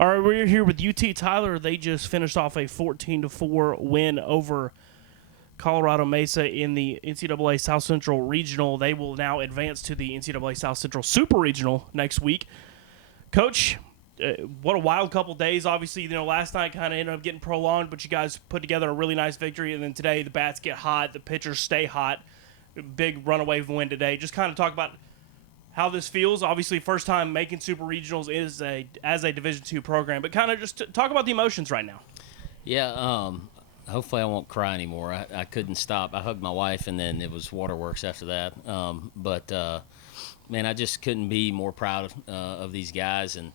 All right, we're here with UT Tyler. They just finished off a 14-4 win over Colorado Mesa in the NCAA South Central Regional. They will now advance to the NCAA South Central Super Regional next week. Coach, what a wild couple days. Obviously, last night kind of ended up getting prolonged, but you guys put together a really nice victory, and then today the bats get hot, the pitchers stay hot. Big runaway win today. Just kind of talk about how this feels. Obviously, first time making Super Regionals as a Division II program, but kind of just talk about the emotions right now. Yeah, hopefully I won't cry anymore. I couldn't stop. I hugged my wife, and then it was waterworks after that. Man, I just couldn't be more proud of these guys. And,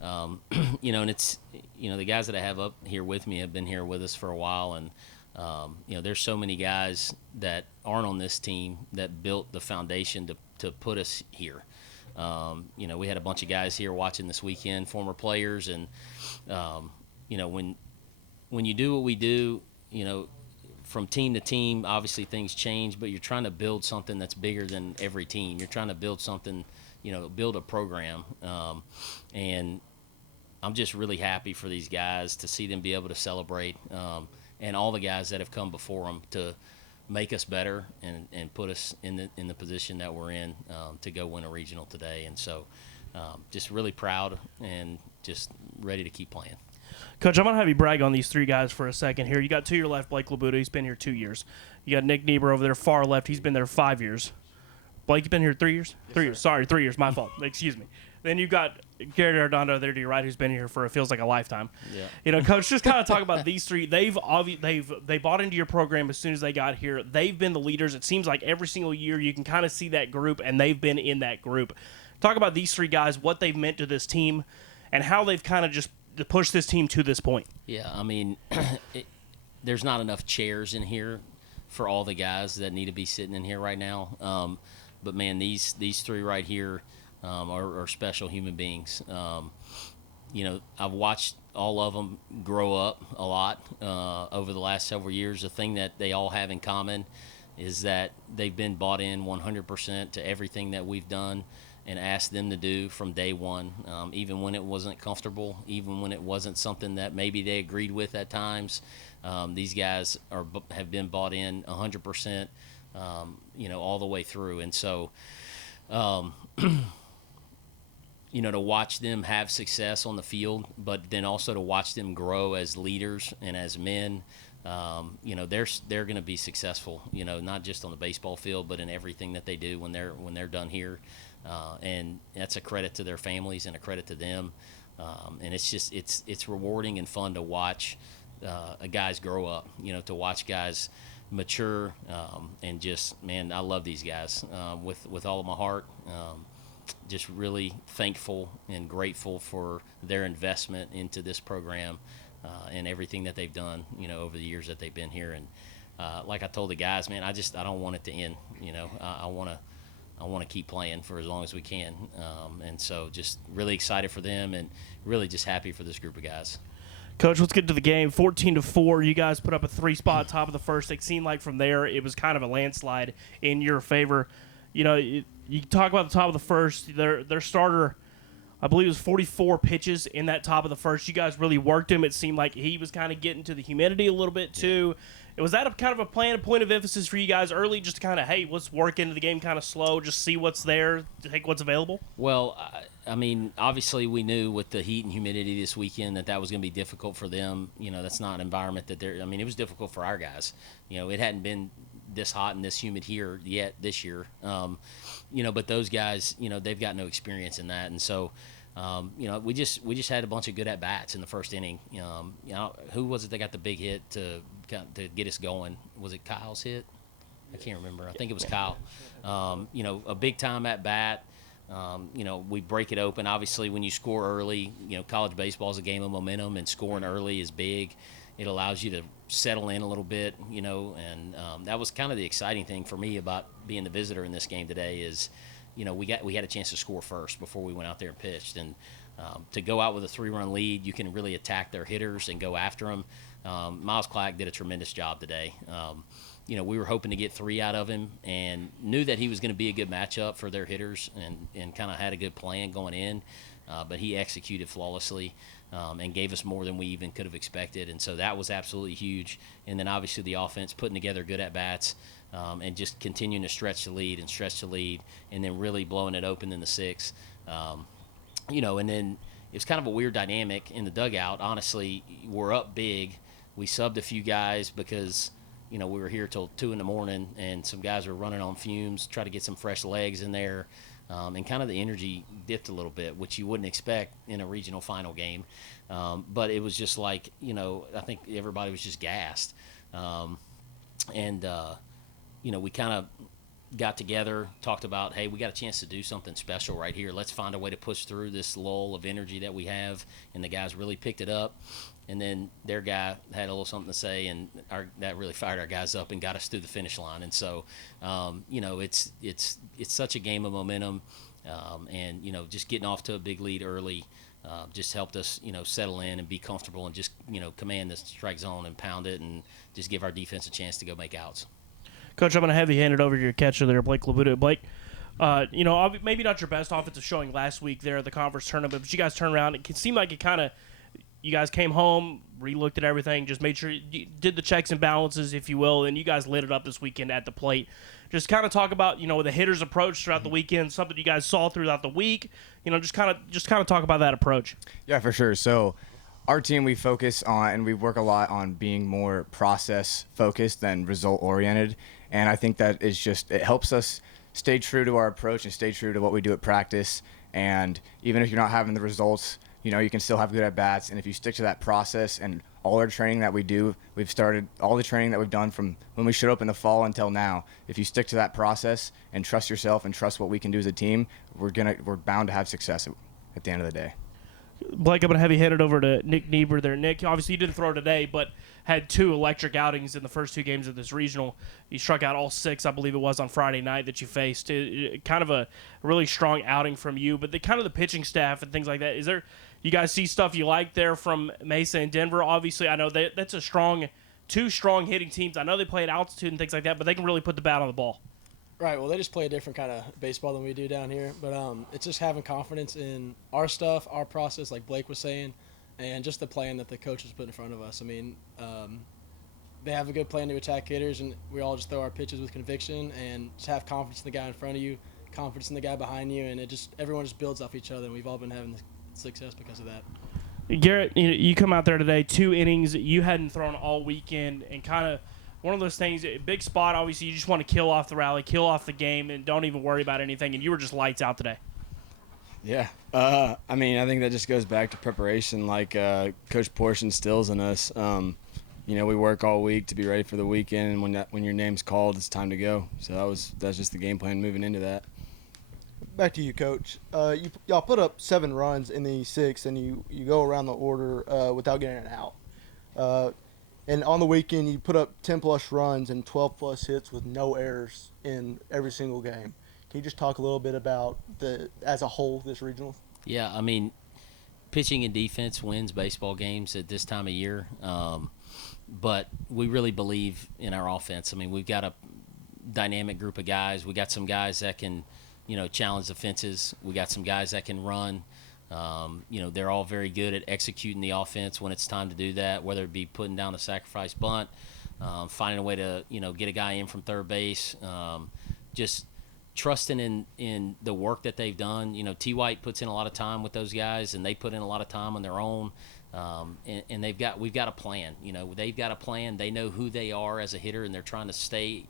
and it's, the guys that I have up here with me have been here with us for a while. And, there's so many guys that aren't on this team that built the foundation to put us here. We had a bunch of guys here watching this weekend, former players. And, when you do what we do, from team to team, obviously things change, but you're trying to build something that's bigger than every team. You're trying to build something, build a program. And I'm just really happy for these guys to see them be able to celebrate, and all the guys that have come before them to make us better and put us in the position that we're in to go win a regional today. And so just really proud and just ready to keep playing. Coach, I'm going to have you brag on these three guys for a second here. You got to your left, Blake Labuda. He's been here 2 years. You got Nick Niebuhr over there far left. He's been there 5 years. Blake, you've been here 3 years? Yes, 3 years. Sorry, 3 years. My fault. Excuse me. Then you've got Garrett Arredondo there to your right, who's been here for it feels like a lifetime. Yeah. Coach, just kind of talk about these three. They bought into your program as soon as they got here. They've been the leaders. It seems like every single year you can kind of see that group, and they've been in that group. Talk about these three guys, what they've meant to this team, and how they've kind of just pushed this team to this point. Yeah, I mean, there's not enough chairs in here for all the guys that need to be sitting in here right now. But man, these three right here are special human beings. I've watched all of them grow up a lot over the last several years. The thing that they all have in common is that they've been bought in 100% to everything that we've done and asked them to do from day one, even when it wasn't comfortable, even when it wasn't something that maybe they agreed with at times. These guys have been bought in 100%, all the way through. And so, to watch them have success on the field, but then also to watch them grow as leaders and as men, they're going to be successul, not just on the baseball field, but in everything that they do when they're done here. And that's a credit to their families and a credit to them. And it's rewarding and fun to watch guys grow up, to watch guys mature, and just, man, I love these guys with all of my heart. Just really thankful and grateful for their investment into this program and everything that they've done, over the years that they've been here. And like I told the guys, man, I don't want it to end. I want to keep playing for as long as we can. And so just really excited for them and really just happy for this group of guys. Coach, let's get to the game. 14-4. You guys put up a 3-spot top of the first. It seemed like from there it was kind of a landslide in your favor. You talk about the top of the first. Their starter, I believe it was 44 pitches in that top of the first. You guys really worked him. It seemed like he was kind of getting to the humidity a little bit too. Was that a kind of a plan, a point of emphasis for you guys early, just to kind of, hey, let's work into the game kind of slow, just see what's there, take what's available? Well, I mean, obviously we knew with the heat and humidity this weekend that was going to be difficult for them. That's not an environment that they're – I mean, it was difficult for our guys. It hadn't been this hot and this humid here yet this year. But those guys, they've got no experience in that. And so, we just had a bunch of good at-bats in the first inning. Who was it that got the big hit to get us going? Was it Kyle's hit? I can't remember. I think it was Kyle. A big-time at-bat. We break it open. Obviously, when you score early, college baseball is a game of momentum, and scoring early is big. It allows you to settle in a little bit, and that was kind of the exciting thing for me about being the visitor in this game today is, we had a chance to score first before we went out there and pitched. And to go out with a 3-run lead, you can really attack their hitters and go after them. Miles Clack did a tremendous job today. We were hoping to get 3 out of him and knew that he was going to be a good matchup for their hitters and kind of had a good plan going in. But he executed flawlessly. and gave us more than we even could have expected. And so that was absolutely huge. And then obviously the offense putting together good at-bats and just continuing to stretch the lead, and then really blowing it open in the sixth. And then it was kind of a weird dynamic in the dugout. Honestly, we're up big. We subbed a few guys because we were here till 2 a.m, and some guys were running on fumes, try to get some fresh legs in there, and kind of the energy dipped a little bit, which you wouldn't expect in a regional final game. But it was just like, I think everybody was just gassed. We kind of got together, talked about, hey, we got a chance to do something special right here. Let's find a way to push through this lull of energy that we have. And the guys really picked it up. And then their guy had a little something to say, and that really fired our guys up and got us through the finish line. And so, it's such a game of momentum, and just getting off to a big lead early just helped us, settle in and be comfortable and just command the strike zone and pound it and just give our defense a chance to go make outs. Coach, I'm going to have you hand it over to your catcher there, Blake Labuda. Blake, maybe not your best offensive showing last week there at the conference tournament, but you guys turned around. It seemed like you guys came home, re-looked at everything, just made sure you did the checks and balances, if you will, and you guys lit it up this weekend at the plate. Just kind of talk about, the hitter's approach throughout the weekend, something you guys saw throughout the week. Just kind of talk about that approach. Yeah, for sure. So our team, we focus on and we work a lot on being more process-focused than result-oriented. And I think that is it helps us stay true to our approach and stay true to what we do at practice. And even if you're not having the results, you can still have good at-bats. And if you stick to that process and all our training that we do, we've started all the training that we've done from when we showed up in the fall until now. If you stick to that process and trust yourself and trust what we can do as a team, we're bound to have success at the end of the day. Blake, I'm going to have you hand it over to Nick Niebuhr there. Nick, obviously you didn't throw today, but had 2 electric outings in the first 2 games of this regional. You struck out all 6, I believe it was, on Friday night that you faced. Kind of a really strong outing from you, but the pitching staff and things like that, you guys see stuff you like there from Mesa and Denver? Obviously, I know that's two strong hitting teams. I know they play at altitude and things like that, but they can really put the bat on the ball. Right, well, they just play a different kind of baseball than we do down here. But it's just having confidence in our stuff, our process, like Blake was saying, and just the plan that the coaches put in front of us. I mean, they have a good plan to attack hitters, and we all just throw our pitches with conviction and just have confidence in the guy in front of you, confidence in the guy behind you, and everyone just builds off each other, and we've all been having success because of that. Garrett, you come out there today, 2 innings you hadn't thrown all weekend, and kind of one of those things, a big spot, obviously you just want to kill off the rally, kill off the game, and don't even worry about anything, and you were just lights out today. Yeah. I think that just goes back to preparation, like Coach Porsche instills in us. We work all week to be ready for the weekend, and when your name's called, it's time to go. So that's just the game plan moving into that. Back to you, Coach. Y'all put up 7 runs in the 6th, and you go around the order without getting an out. And on the weekend, you put up 10-plus runs and 12-plus hits with no errors in every single game. Can you just talk a little bit about as a whole, this regional? Yeah, pitching and defense wins baseball games at this time of year. But we really believe in our offense. We've got a dynamic group of guys. We got some guys that can, challenge the fences. We got some guys that can run. They're all very good at executing the offense when it's time to do that, whether it be putting down a sacrifice bunt, finding a way to, get a guy in from third base, just trusting in the work that they've done. T. White puts in a lot of time with those guys, and they put in a lot of time on their own. And we've got a plan. They've got a plan. They know who they are as a hitter, and they're trying to stay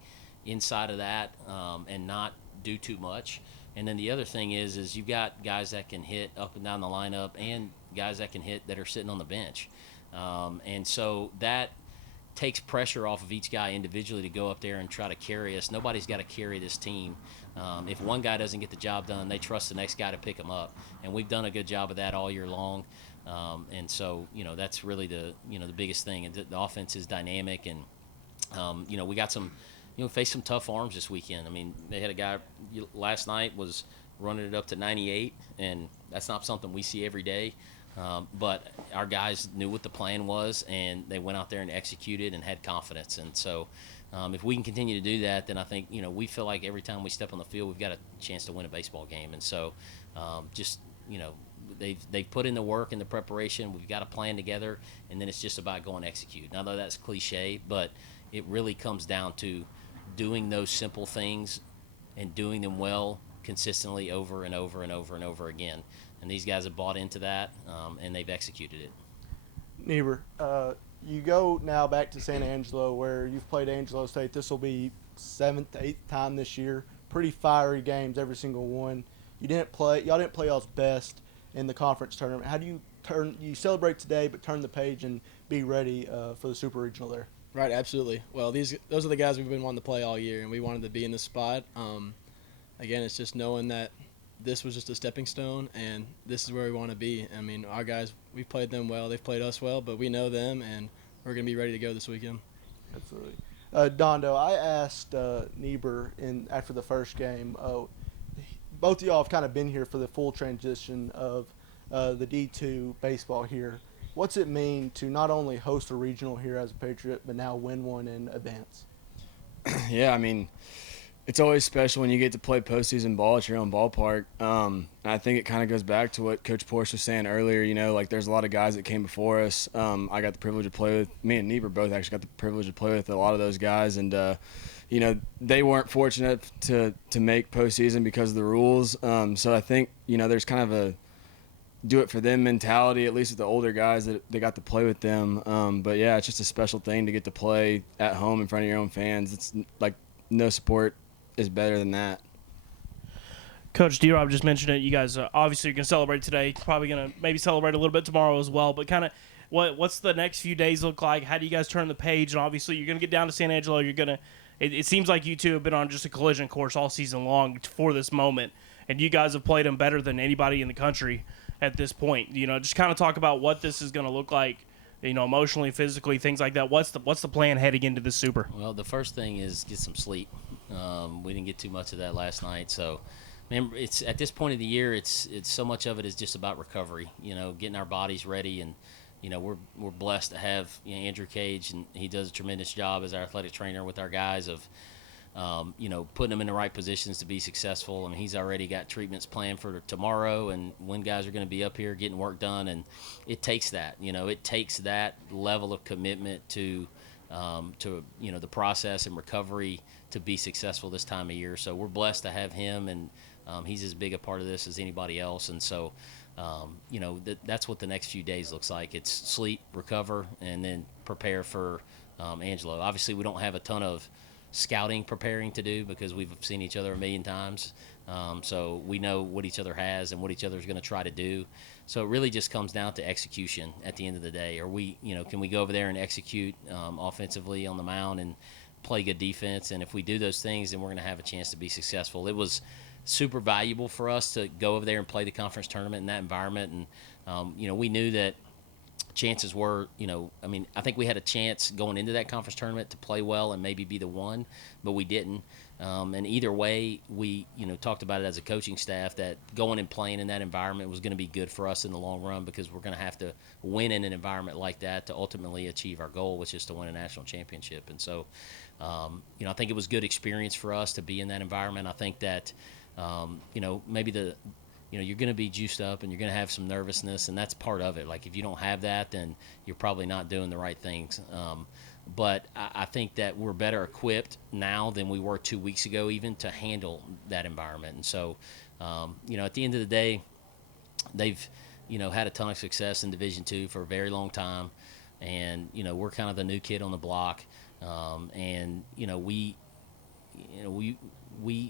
inside of that and not do too much. And then the other thing is you've got guys that can hit up and down the lineup and guys that can hit that are sitting on the bench. And so that takes pressure off of each guy individually to go up there and try to carry us. Nobody's got to carry this team. If one guy doesn't get the job done, they trust the next guy to pick him up. And we've done a good job of that all year long. And so, that's really the biggest thing. And the offense is dynamic. And, we got some – faced some tough arms this weekend. They had a guy last night was running it up to 98, and that's not something we see every day. But our guys knew what the plan was, and they went out there and executed and had confidence. And so if we can continue to do that, then I think, we feel like every time we step on the field, we've got a chance to win a baseball game. And so they've put in the work and the preparation. We've got a plan together, and then it's just about going to execute. Now, though that's cliche, but it really comes down to doing those simple things and doing them well consistently over and over and over and over again. And these guys have bought into that, and they've executed it. Niebuhr, you go now back to San Angelo, where you've played Angelo State. This will be 7th, 8th time this year. Pretty fiery games, every single one. Y'all didn't play y'all's best in the conference tournament. How do you celebrate today, but turn the page and be ready for the Super Regional there? Right, absolutely. Well, those are the guys we've been wanting to play all year, and we wanted to be in this spot. Again, it's just knowing that this was just a stepping stone, and this is where we want to be. I mean, our guys, we've played them well, they've played us well, but we know them, and we're going to be ready to go this weekend. Absolutely. Dondo, I asked Niebuhr after the first game. Both of y'all have kind of been here for the full transition of the D2 baseball here. What's it mean to not only host a regional here as a Patriot, but now win one and advance? Yeah, I mean, it's always special when you get to play postseason ball at your own ballpark. And I think it kind of goes back to what Coach Porsche was saying earlier. You know, like there's a lot of guys that came before us. I got the privilege to play with. Me and Niebuhr both actually got the privilege to play with a lot of those guys. And, you know, they weren't fortunate to make postseason because of the rules. So I think, you know, there's kind of a do-it-for-them mentality, at least with the older guys that they got to play with them. But, yeah, it's just a special thing to get to play at home in front of your own fans. It's like no support is better than that. Coach D-Rob just mentioned it. You guys obviously are going to celebrate today. Probably going to maybe celebrate a little bit tomorrow as well. But kind of what's the next few days look like? How do you guys turn the page? And obviously you're going to get down to San Angelo. You're going to it seems like you two have been on just a collision course all season long for this moment. And you guys have played them better than anybody in the country at this point. You know, just kind of talk about what this is going to look like, you know, emotionally, physically, things like that. What's the plan heading into this Super? Well, the first thing is get some sleep. We didn't get too much of that last night, so remember, it's at this point of the year, it's so much of it is just about recovery. You know, getting our bodies ready, and you know we're blessed to have Andrew Cage, and he does a tremendous job as our athletic trainer with our guys of you know, putting them in the right positions to be successful. And he's already got treatments planned for tomorrow and when guys are going to be up here getting work done. And it takes that, you know, it takes that level of commitment to you know, the process and recovery to be successful this time of year. So we're blessed to have him, and he's as big a part of this as anybody else. And so, you know, that's what the next few days looks like. It's sleep, recover, and then prepare for Angelo. Obviously, we don't have a ton of scouting preparing to do because we've seen each other a million times. So we know what each other has and what each other is going to try to do. So it really just comes down to execution at the end of the day. Are we, you know, can we go over there and execute offensively on the mound and play good defense? And if we do those things, then we're going to have a chance to be successful. It was super valuable for us to go over there and play the conference tournament in that environment. And, you know, we knew that chances were, you know, I mean, I think we had a chance going into that conference tournament to play well and maybe be the one, but we didn't. And either way, we, you know, talked about it as a coaching staff that going and playing in that environment was going to be good for us in the long run because we're going to have to win in an environment like that to ultimately achieve our goal, which is to win a national championship. And so, you know, I think it was good experience for us to be in that environment. I think that, you know, maybe you know, you're going to be juiced up and you're going to have some nervousness, and that's part of it. Like, if you don't have that, then you're probably not doing the right things. But I think that we're better equipped now than we were 2 weeks ago even to handle that environment. And so, you know, at the end of the day, they've, you know, had a ton of success in Division II for a very long time. And, you know, we're kind of the new kid on the block. And, you know, we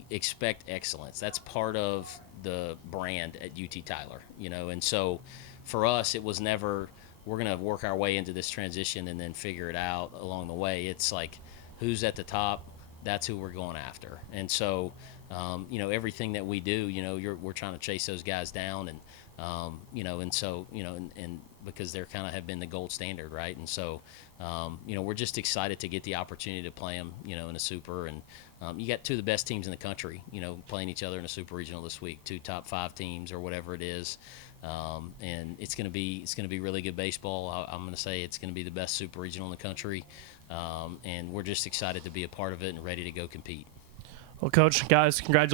expect excellence. That's part of the brand at UT Tyler, you know. And so for us, it was never, we're going to work our way into this transition and then figure it out along the way. It's like, who's at the top, that's who we're going after. And so, you know, everything that we do, you know, we're trying to chase those guys down. And, you know, and so, you know, and because they're kind of have been the gold standard, right? And so, you know, we're just excited to get the opportunity to play them, you know, in a super. And you got two of the best teams in the country, you know, playing each other in a super regional this week, 2 top 5 teams or whatever it is. And it's going to be really good baseball. I'm going to say it's going to be the best super regional in the country. And we're just excited to be a part of it and ready to go compete. Well, Coach, guys, congratulations.